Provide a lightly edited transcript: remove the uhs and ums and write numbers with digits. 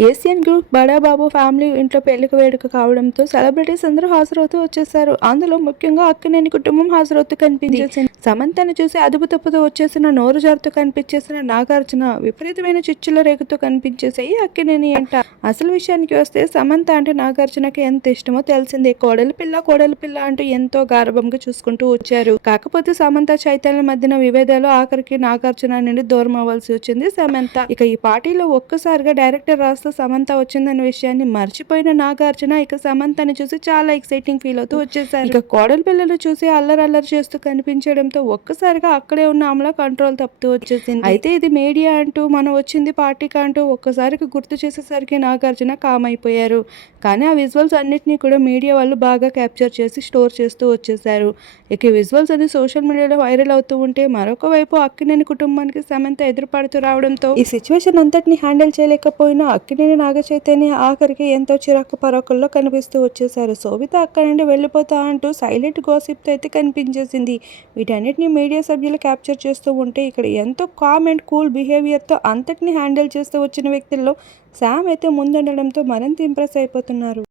Asian group బడా బాబు family ఇంట్లో పెళ్లికి వేడుక కావడంతో సెలబ్రిటీస్ అందరూ హాజరవుతూ వచ్చేసారు. అందులో ముఖ్యంగా అక్కినేని కుటుంబం హాజరవుతూ కనిపించేసింది. సమంతను చూసి అదుపు తప్పుతూ వచ్చేసిన, నోరు జారుతూ కనిపించేసిన నాగార్జున విపరీతమైన చిచ్చుల రేగుతూ కనిపించేసాయి అక్కినేని అంట. అసలు విషయానికి వస్తే సమంత అంటే నాగార్జునకి ఎంత ఇష్టమో తెలిసిందే. కోడలి పిల్ల అంటూ ఎంతో గారభంగా చూసుకుంటూ వచ్చారు. కాకపోతే సమంత చైతన్య మధ్యన విభేదాలు ఆఖరికి నాగార్జున నుండి దూరం అవ్వాల్సి వచ్చింది సమంత. ఇక ఈ పార్టీలో ఒక్కసారిగా డైరెక్టర్ రాస్తూ సమంత వచ్చిందన్న విషయాన్ని మర్చిపోయిన నాగార్జున ఇక సమంతని చూసి చాలా ఎక్సైటింగ్ ఫీల్ అవుతూ వచ్చేసారు. ఇక కోడలి పిల్లలు చూసి అల్లరి చేస్తూ కనిపించడంతో ఒక్కసారిగా అక్కడే ఉన్న అమల కంట్రోల్ తప్పుతూ వచ్చేసింది. అయితే ఇది మీడియా అంటూ మనం వచ్చింది పార్టీకి అంటూ ఒక్కసారికి గుర్తు చేసేసరికి నాగార్జున కామ్ అయిపోయారు. కానీ ఆ విజువల్స్ అన్నిటినీ కూడా మీడియా వాళ్ళు బాగా క్యాప్చర్ చేసి స్టోర్ చేస్తూ వచ్చేసారు. ఇక ఈ విజువల్స్ అని సోషల్ మీడియాలో వైరల్ అవుతూ ఉంటే మరొక వైపు అక్కినేని కుటుంబానికి సమంత ఎదురుపడుతూ రావడంతో ఈ సిచ్యువేషన్ అంతటిని హ్యాండిల్ చేయలేకపోయిన అక్కినేని నాగచైతన్య ఆఖరికి ఎంతో చిరాకు పరోకుల్లో కనిపిస్తూ వచ్చేసారు. శోభిత అక్కడి నుండి వెళ్ళిపోతా అంటూ సైలెంట్ గాసిప్ తో అయితే కనిపించేసింది. వీటన్నిటిని మీడియా సభ్యులు క్యాప్చర్ చేస్తూ ఉంటే ఇక్కడ ఎంతో కామ్ అండ్ కూల్ బిహేవియర్ తో అంతటిని హ్యాండిల్ చేస్తూ వచ్చిన వ్యక్తుల్లో శామ్ అయితే ముందుండడంతో మరింత ఇంప్రెస్ అయిపోతున్నారు.